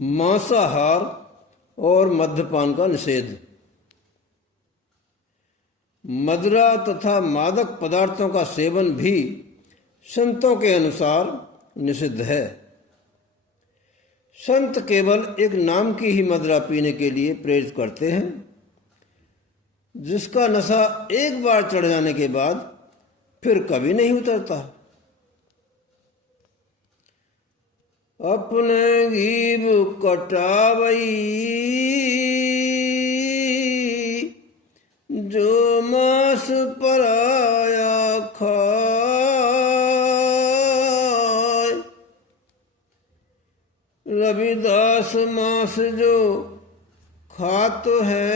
मांसाहार और मद्यपान का निषेध। मदिरा तथा मादक पदार्थों का सेवन भी संतों के अनुसार निषिद्ध है। संत केवल एक नाम की ही मदिरा पीने के लिए प्रेरित करते हैं, जिसका नशा एक बार चढ़ जाने के बाद फिर कभी नहीं उतरता। अपने गीब कटावई जो मांस पराया खाए। रविदास मांस जो खात है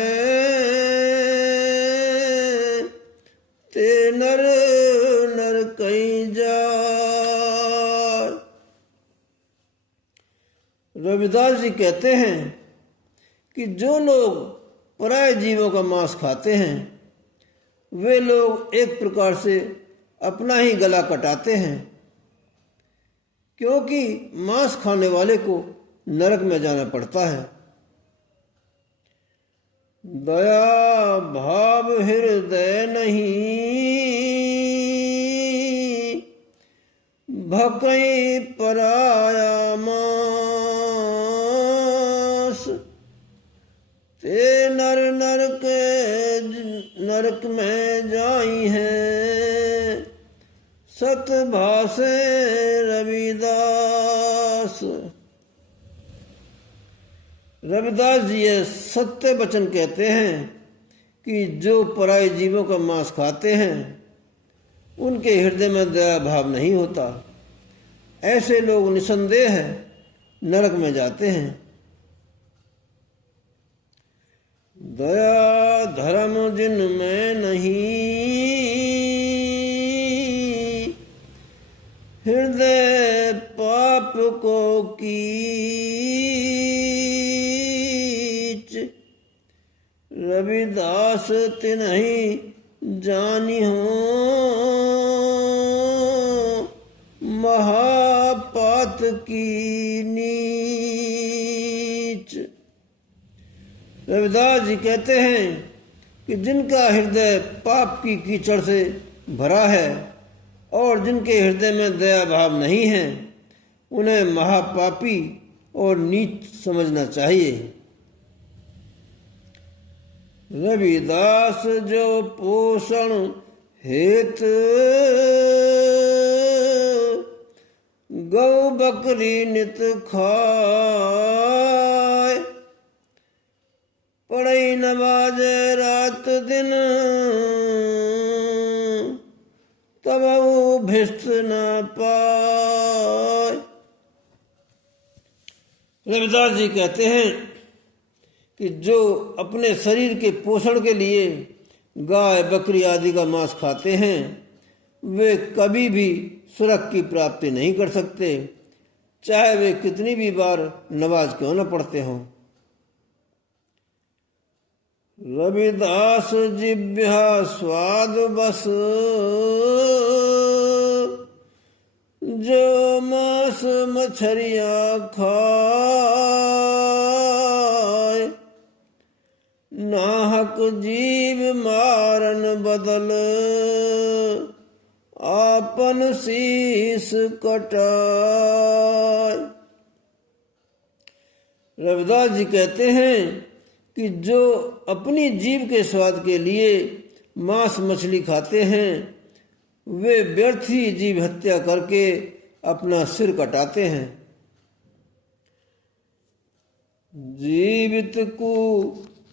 ते नर नर कहीं जाए। रविदास जी कहते हैं कि जो लोग पराये जीवों का मांस खाते हैं वे लोग एक प्रकार से अपना ही गला कटाते हैं, क्योंकि मांस खाने वाले को नरक में जाना पड़ता है। दया भाव हृदय नहीं भकई पराया मांस ते नर नरक में जाई है सत भाषे रविदास। रविदास जी ये सत्य वचन कहते हैं कि जो पराये जीवों का मांस खाते हैं उनके हृदय में दया भाव नहीं होता। ऐसे लोग निसंदेह नरक में जाते हैं। दया धर्म जिनमें नहीं हृदय पाप को कीच। रविदास तिन्हीं जानी हो महापात की नीच। रविदास जी कहते हैं कि जिनका हृदय पाप की कीचड़ से भरा है और जिनके हृदय में दया भाव नहीं है उन्हें महापापी और नीच समझना चाहिए। रविदास जो पोषण हेत गौ बकरी नित खाए। पढ़ई नमाज रात दिन तब वो भिष्ट न पाए। रविदास जी कहते हैं कि जो अपने शरीर के पोषण के लिए गाय बकरी आदि का मांस खाते हैं वे कभी भी स्वर्ग की प्राप्ति नहीं कर सकते, चाहे वे कितनी भी बार नमाज क्यों न पढ़ते हों। रविदास जिभ्या स्वाद बस जो मांस मछरिया खाए। नाहक जीव मारन बदल आपन शीस कटाए। रविदास जी कहते हैं कि जो अपनी जीव के स्वाद के लिए मांस मछली खाते हैं वे व्यर्थ ही जीव हत्या करके अपना सिर कटाते हैं। जीवित को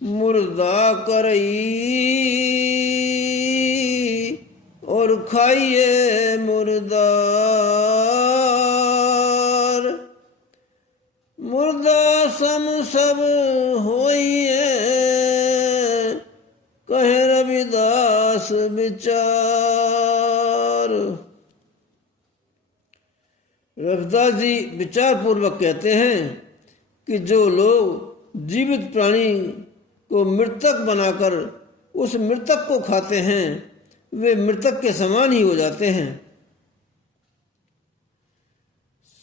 मुर्दा करई और खाइए मुर्दार। मुर्दा सम सब होइए कहे रविदास विचार। रविदास जी विचार पूर्वक कहते हैं कि जो लोग जीवित प्राणी को मृतक बनाकर उस मृतक को खाते हैं वे मृतक के समान ही हो जाते हैं।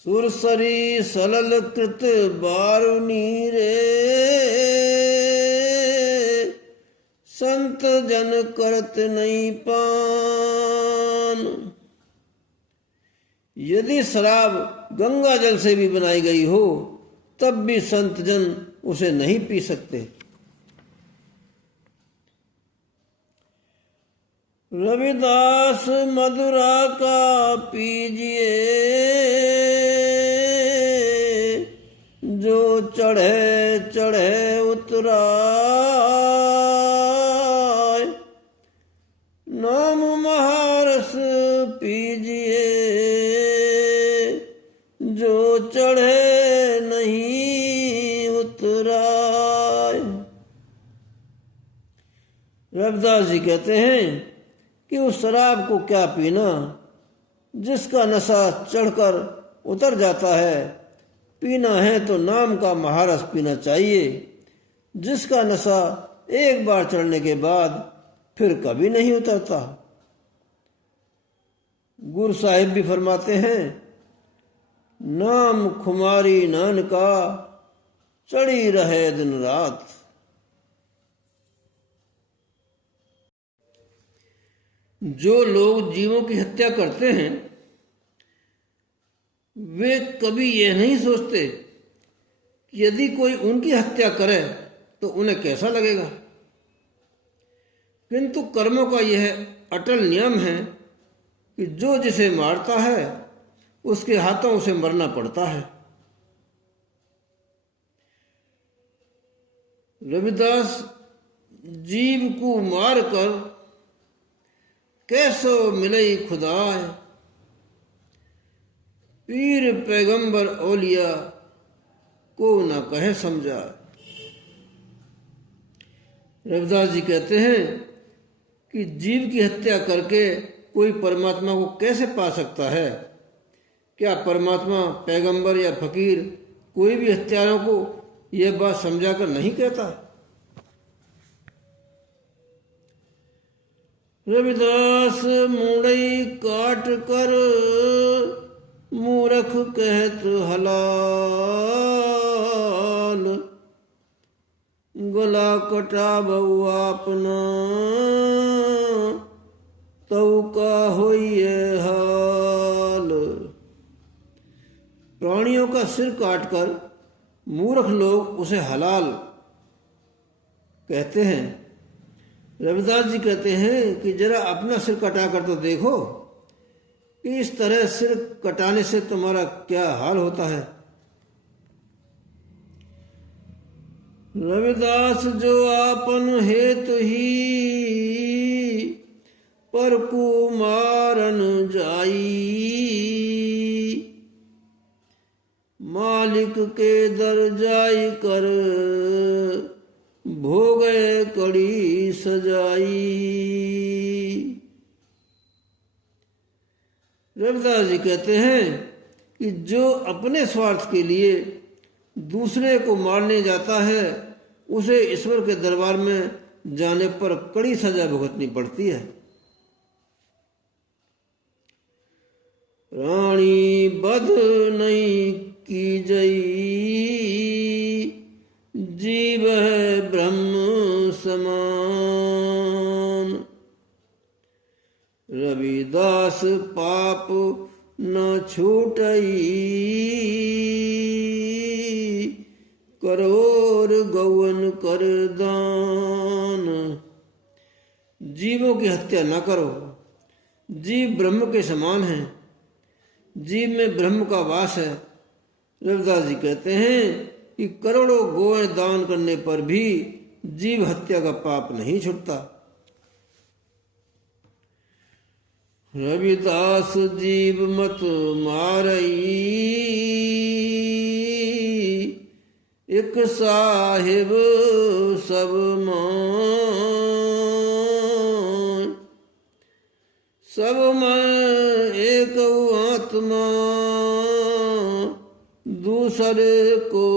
सुरसरी सलल कृत बारुनी रे, संत जन करत नहीं पान। यदि शराब गंगा जल से भी बनाई गई हो तब भी संत जन उसे नहीं पी सकते। रविदास मधुरा का पीजिए, जो चढ़े चढ़े उतराय। नाम महारस पीजिए, जो चढ़े नहीं उतराय। रविदास जी कहते हैं कि उस शराब को क्या पीना जिसका नशा चढ़कर उतर जाता है। पीना है तो नाम का महारस पीना चाहिए, जिसका नशा एक बार चढ़ने के बाद फिर कभी नहीं उतरता। गुरु साहिब भी फरमाते हैं, नाम खुमारी नानका चढ़ी रहे दिन रात। जो लोग जीवों की हत्या करते हैं वे कभी ये नहीं सोचते कि यदि कोई उनकी हत्या करे तो उन्हें कैसा लगेगा, किंतु कर्मों का यह अटल नियम है कि जो जिसे मारता है उसके हाथों उसे मरना पड़ता है। रविदास जीव को मार कर कैसो मिले खुदाय, पीर पैगंबर औलिया को न कहे समझा। रविदास जी कहते हैं कि जीव की हत्या करके कोई परमात्मा को कैसे पा सकता है। क्या परमात्मा, पैगंबर या फकीर कोई भी हत्यारों को यह बात समझाकर नहीं कहता। रविदास मुड़ई काट कर मूरख कहत हलाल, गला कटा बहु आपना तऊ का होइए हाल। प्राणियों का सिर काटकर मूर्ख लोग उसे हलाल कहते हैं। रविदास जी कहते हैं कि जरा अपना सिर कटा कर तो देखो कि इस तरह सिर कटाने से तुम्हारा क्या हाल होता है। रविदास जो आपन हेतु ही पर को मारन जाई, मालिक के दर जाई कर भोगे कड़ी सजाई। रविदास जी कहते हैं कि जो अपने स्वार्थ के लिए दूसरे को मारने जाता है उसे ईश्वर के दरबार में जाने पर कड़ी सजा भुगतनी पड़ती है। रानी बध नहीं की जई, जीव है ब्रह्म समान। रविदास पाप न छूटई, करोर गौन कर दान। जीवों की हत्या न करो, जीव ब्रह्म के समान हैं, जीव में ब्रह्म का वास है। रविदास जी कहते हैं कि करोड़ों गौएं दान करने पर भी जीव हत्या का पाप नहीं छूटता। रविदास जीव मत मारई, एक साहिब सब मान। सब में एक आत्मा, दूसरे को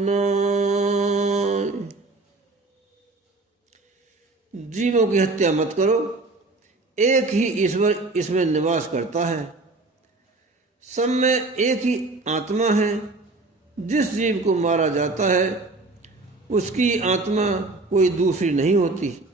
नाय। जीवों की हत्या मत करो, एक ही ईश्वर इसमें निवास करता है। सब में एक ही आत्मा है। जिस जीव को मारा जाता है उसकी आत्मा कोई दूसरी नहीं होती।